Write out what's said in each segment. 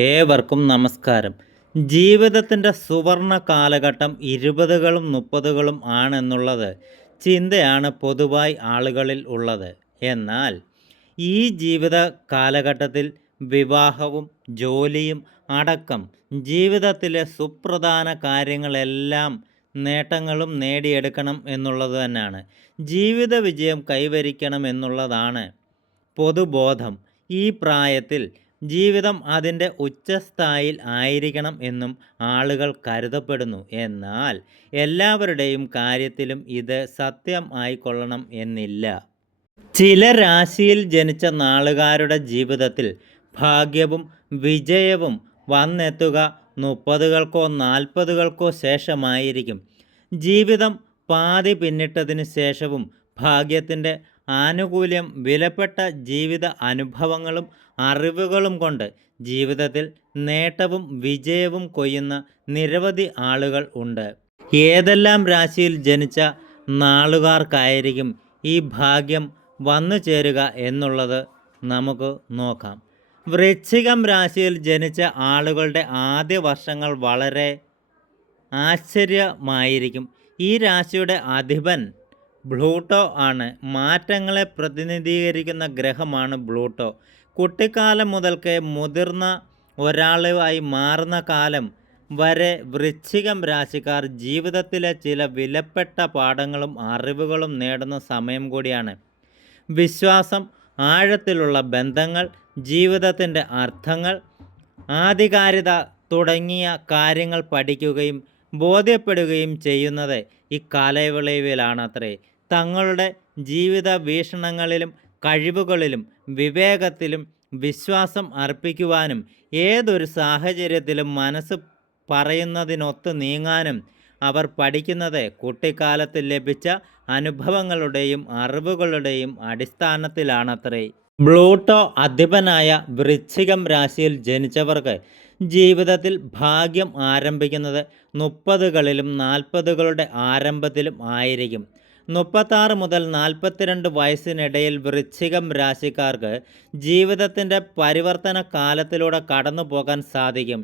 ഏവർക്കും നമസ്കാരം. ജീവിതത്തിന്റെ സുവർണ കാലഘട്ടം ഇരുപതുകളും മുപ്പതുകളും ആണെന്നുള്ളത് ചിന്തയാണ് പൊതുവായി ആളുകളിൽ ഉള്ളത്. എന്നാൽ ഈ ജീവിത കാലഘട്ടത്തിൽ വിവാഹവും ജോലിയും അടക്കം ജീവിതത്തിലെ സുപ്രധാന കാര്യങ്ങളെല്ലാം നേട്ടങ്ങളും നേടിയെടുക്കണം എന്നുള്ളത് തന്നെയാണ്. ജീവിത വിജയം കൈവരിക്കണം എന്നുള്ളതാണ് പൊതുബോധം. ഈ പ്രായത്തിൽ ജീവിതം അതിന്റെ ഉച്ചസ്ഥായിൽ ആയിരിക്കണം എന്നും ആളുകൾ കരുതപ്പെടുന്നു. എന്നാൽ എല്ലാവരുടെയും കാര്യത്തിലും ഇത് സത്യം ആയിക്കൊള്ളണം എന്നില്ല. ചില രാശിയിൽ ജനിച്ച നാളുകാരുടെ ജീവിതത്തിൽ ഭാഗ്യവും വിജയവും വന്നെത്തുക മുപ്പതുകൾക്കോ നാൽപ്പതുകൾക്കോ ശേഷമായിരിക്കും. ജീവിതം പാതി പിന്നിട്ടതിന് ശേഷവും ഭാഗ്യത്തിന്റെ ആനുകൂല്യം വിലപ്പെട്ട ജീവിത അനുഭവങ്ങളും അറിവുകളും കൊണ്ട് ജീവിതത്തിൽ നേട്ടവും വിജയവും കൊയ്യുന്ന നിരവധി ആളുകൾ ഉണ്ട്. ഏതെല്ലാം രാശിയിൽ ജനിച്ച നാളുകാർക്കായിരിക്കും ഈ ഭാഗ്യം വന്നു ചേരുക എന്നുള്ളത് നമുക്ക് നോക്കാം. വൃശ്ചികം രാശിയിൽ ജനിച്ച ആളുകളുടെ ആദ്യ വർഷങ്ങൾ വളരെ ആശ്ചര്യമായിരിക്കും. ഈ രാശിയുടെ അധിപൻ ബ്ലൂട്ടോ ആണ് മാറ്റങ്ങളെ പ്രതിനിധീകരിക്കുന്ന ഗ്രഹമാണ് ബ്ലൂട്ടോ കുട്ടിക്കാലം മുതൽക്കേ മുതിർന്ന ഒരാളുമായി മാറുന്ന കാലം വരെ വൃശ്ചികം രാശിക്കാർ ജീവിതത്തിലെ ചില വിലപ്പെട്ട പാഠങ്ങളും അറിവുകളും നേടുന്ന സമയം കൂടിയാണ്. വിശ്വാസം ആഴത്തിലുള്ള ബന്ധങ്ങൾ ജീവിതത്തിന്റെ അർത്ഥങ്ങൾ ആധികാരികത തുടങ്ങിയ കാര്യങ്ങൾ പഠിക്കുകയും ബോധ്യപ്പെടുകയും ചെയ്യുന്നത് ഇക്കാലയളവിലാണത്രേ തങ്ങളുടെ ജീവിത വീക്ഷണങ്ങളിലും കഴിവുകളിലും വിവേകത്തിലും വിശ്വാസം അർപ്പിക്കുവാനും ഏതൊരു സാഹചര്യത്തിലും മനസ്സ് പറയുന്നതിനൊത്ത് നീങ്ങാനും അവർ പഠിക്കുന്നത് കുട്ടിക്കാലത്ത് ലഭിച്ച അനുഭവങ്ങളുടെയും അറിവുകളുടെയും അടിസ്ഥാനത്തിലാണത്രേ. ബ്ലൂട്ടോ അധിപനായ വൃശ്ചികം രാശിയിൽ ജനിച്ചവർക്ക് ജീവിതത്തിൽ ഭാഗ്യം ആരംഭിക്കുന്നത് മുപ്പതുകളിലും നാൽപ്പതുകളുടെ ആരംഭത്തിലും ആയിരിക്കും. മുപ്പത്താറ് മുതൽ നാൽപ്പത്തിരണ്ട് വയസ്സിനിടയിൽ വൃശ്ചികം രാശിക്കാർക്ക് ജീവിതത്തിന്റെ പരിവർത്തന കാലത്തിലൂടെ കടന്നു പോകാൻ സാധിക്കും.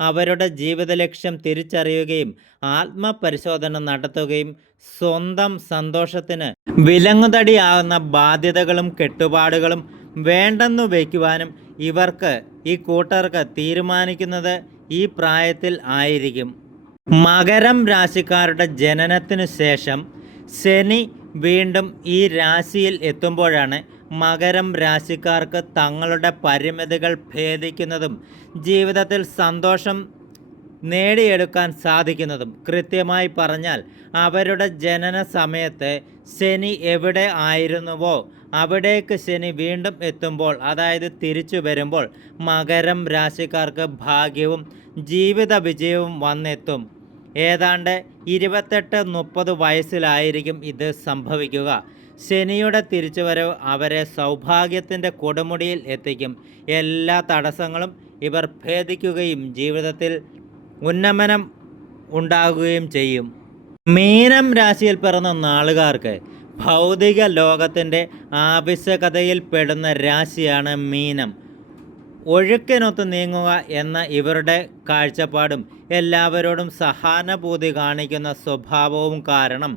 അവരുടെ ജീവിത ലക്ഷ്യം തിരിച്ചറിയുകയും ആത്മപരിശോധന നടത്തുകയും സ്വന്തം സന്തോഷത്തിന് വിലങ്ങുതടിയാകുന്ന ബാധ്യതകളും കെട്ടുപാടുകളും വേണ്ടെന്നു വയ്ക്കുവാനും ഇവർക്ക് ഈ കൂട്ടർക്ക് തീരുമാനിക്കുന്നത് ഈ പ്രായത്തിൽ ആയിരിക്കും. മകരം രാശിക്കാരുടെ ജനനത്തിനു ശേഷം ശനി വീണ്ടും ഈ രാശിയിൽ എത്തുമ്പോഴാണ് മകരം രാശിക്കാർക്ക് തങ്ങളുടെ പരിമിതികൾ ഭേദിക്കുന്നതും ജീവിതത്തിൽ സന്തോഷം നേടിയെടുക്കാൻ സാധിക്കുന്നതും. കൃത്യമായി പറഞ്ഞാൽ അവരുടെ ജനന സമയത്ത് ശനി എവിടെ ആയിരുന്നുവോ അവിടേക്ക് ശനി വീണ്ടും എത്തുമ്പോൾ അതായത് തിരിച്ചു വരുമ്പോൾ മകരം രാശിക്കാർക്ക് ഭാഗ്യവും ജീവിത വിജയവും വന്നെത്തും. ഏതാണ്ട് ഇരുപത്തെട്ട് മുപ്പത് വയസ്സിലായിരിക്കും ഇത് സംഭവിക്കുക. ശനിയുടെ തിരിച്ചുവരവ് അവരെ സൗഭാഗ്യത്തിന്റെ കൊടുമുടിയിൽ എത്തിക്കും. എല്ലാ തടസ്സങ്ങളും ഇവർ ഭേദിക്കുകയും ജീവിതത്തിൽ ഉന്നമനം ഉണ്ടാകുകയും ചെയ്യും. മീനം രാശിയിൽ പിറന്ന നാളുകാർക്ക് ഭൗതിക ലോകത്തിന്റെ ആവശ്യകതയിൽ പെടുന്ന രാശിയാണ് മീനം. ഒഴുക്കിനൊത്ത് നീങ്ങുക എന്ന ഇവരുടെ കാഴ്ചപ്പാടും എല്ലാവരോടും സഹാനുഭൂതി കാണിക്കുന്ന സ്വഭാവവും കാരണം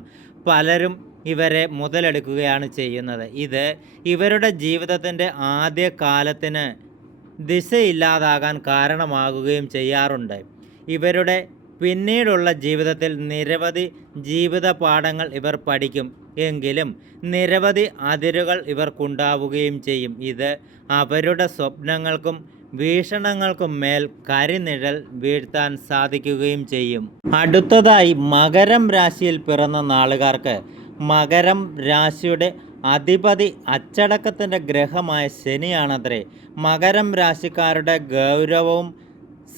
പലരും ഇവരെ മുതലെടുക്കുകയാണ് ചെയ്യുന്നത്. ഇത് ഇവരുടെ ജീവിതത്തിന്റെ ആദ്യ കാലത്തിന് ദിശയില്ലാതാകാൻ കാരണമാകുകയും ചെയ്യാറുണ്ട്. ഇവരുടെ പിന്നീടുള്ള ജീവിതത്തിൽ നിരവധി ജീവിത പാഠങ്ങൾ ഇവർ പഠിക്കും. എങ്കിലും നിരവധി അതിരുകൾ ഇവർക്കുണ്ടാവുകയും ചെയ്യും. ഇത് അവരുടെ സ്വപ്നങ്ങൾക്കും വീക്ഷണങ്ങൾക്കും മേൽ കരിനിഴൽ വീഴ്ത്താൻ സാധിക്കുകയും ചെയ്യും. അടുത്തതായി മകരം രാശിയിൽ പിറന്ന നാളുകാർക്ക് മകരം രാശിയുടെ അധിപതി അച്ചടക്കത്തിന്റെ ഗ്രഹമായ ശനിയാണത്രേ. മകരം രാശിക്കാരുടെ ഗൗരവവും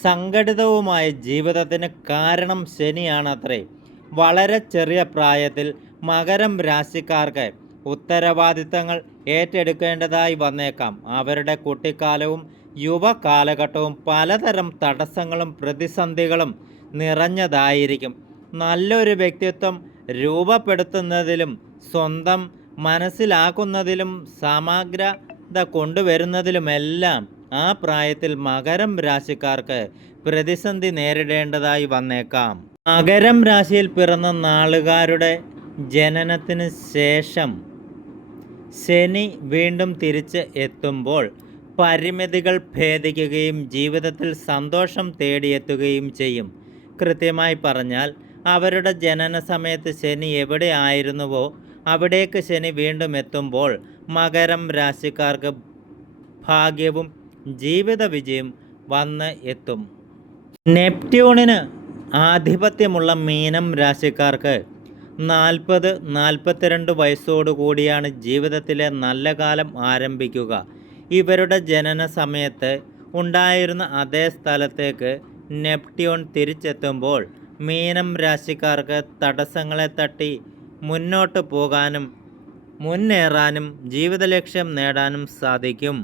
സംഘടിതവുമായ ജീവിതത്തിന് കാരണം ശനിയാണത്രേ. വളരെ ചെറിയ പ്രായത്തിൽ മകരം രാശിക്കാർക്ക് ഉത്തരവാദിത്തങ്ങൾ ഏറ്റെടുക്കേണ്ടതായി വന്നേക്കാം. അവരുടെ കുട്ടിക്കാലവും യുവകാലഘട്ടവും പലതരം തടസ്സങ്ങളും പ്രതിസന്ധികളും നിറഞ്ഞതായിരിക്കും. നല്ലൊരു വ്യക്തിത്വം രൂപപ്പെടുത്തുന്നതിലും സ്വന്തം മനസ്സിലാക്കുന്നതിലും സമഗ്രത കൊണ്ടുവരുന്നതിലുമെല്ലാം ആ പ്രായത്തിൽ മകരം രാശിക്കാർക്ക് പ്രതിസന്ധി നേരിടേണ്ടതായി വന്നേക്കാം. മകരം രാശിയിൽ പിറന്ന നാളുകാരുടെ ജനനത്തിന് ശേഷം ശനി വീണ്ടും തിരിച്ച് എത്തുമ്പോൾ പരിമിതികൾ ഭേദിക്കുകയും ജീവിതത്തിൽ സന്തോഷം തേടിയെത്തുകയും ചെയ്യും. കൃത്യമായി പറഞ്ഞാൽ അവരുടെ ജനന സമയത്ത് ശനി എവിടെ ആയിരുന്നുവോ അവിടേക്ക് ശനി വീണ്ടും എത്തുമ്പോൾ മകരം രാശിക്കാർക്ക് ഭാഗ്യവും ജീവിത വിജയം വന്ന് എത്തും. നെപ്റ്റ്യൂണിന് ആധിപത്യമുള്ള മീനം രാശിക്കാർക്ക് നാൽപ്പത് നാൽപ്പത്തിരണ്ട് വയസ്സോടുകൂടിയാണ് ജീവിതത്തിലെ നല്ല കാലം ആരംഭിക്കുക. ഇവരുടെ ജനന സമയത്ത് ഉണ്ടായിരുന്ന അതേ സ്ഥലത്തേക്ക് നെപ്റ്റ്യൂൺ തിരിച്ചെത്തുമ്പോൾ മീനം രാശിക്കാർക്ക് തടസ്സങ്ങളെ തട്ടി മുന്നോട്ട് പോകാനും മുന്നേറാനും ജീവിത ലക്ഷ്യം നേടാനും സാധിക്കും.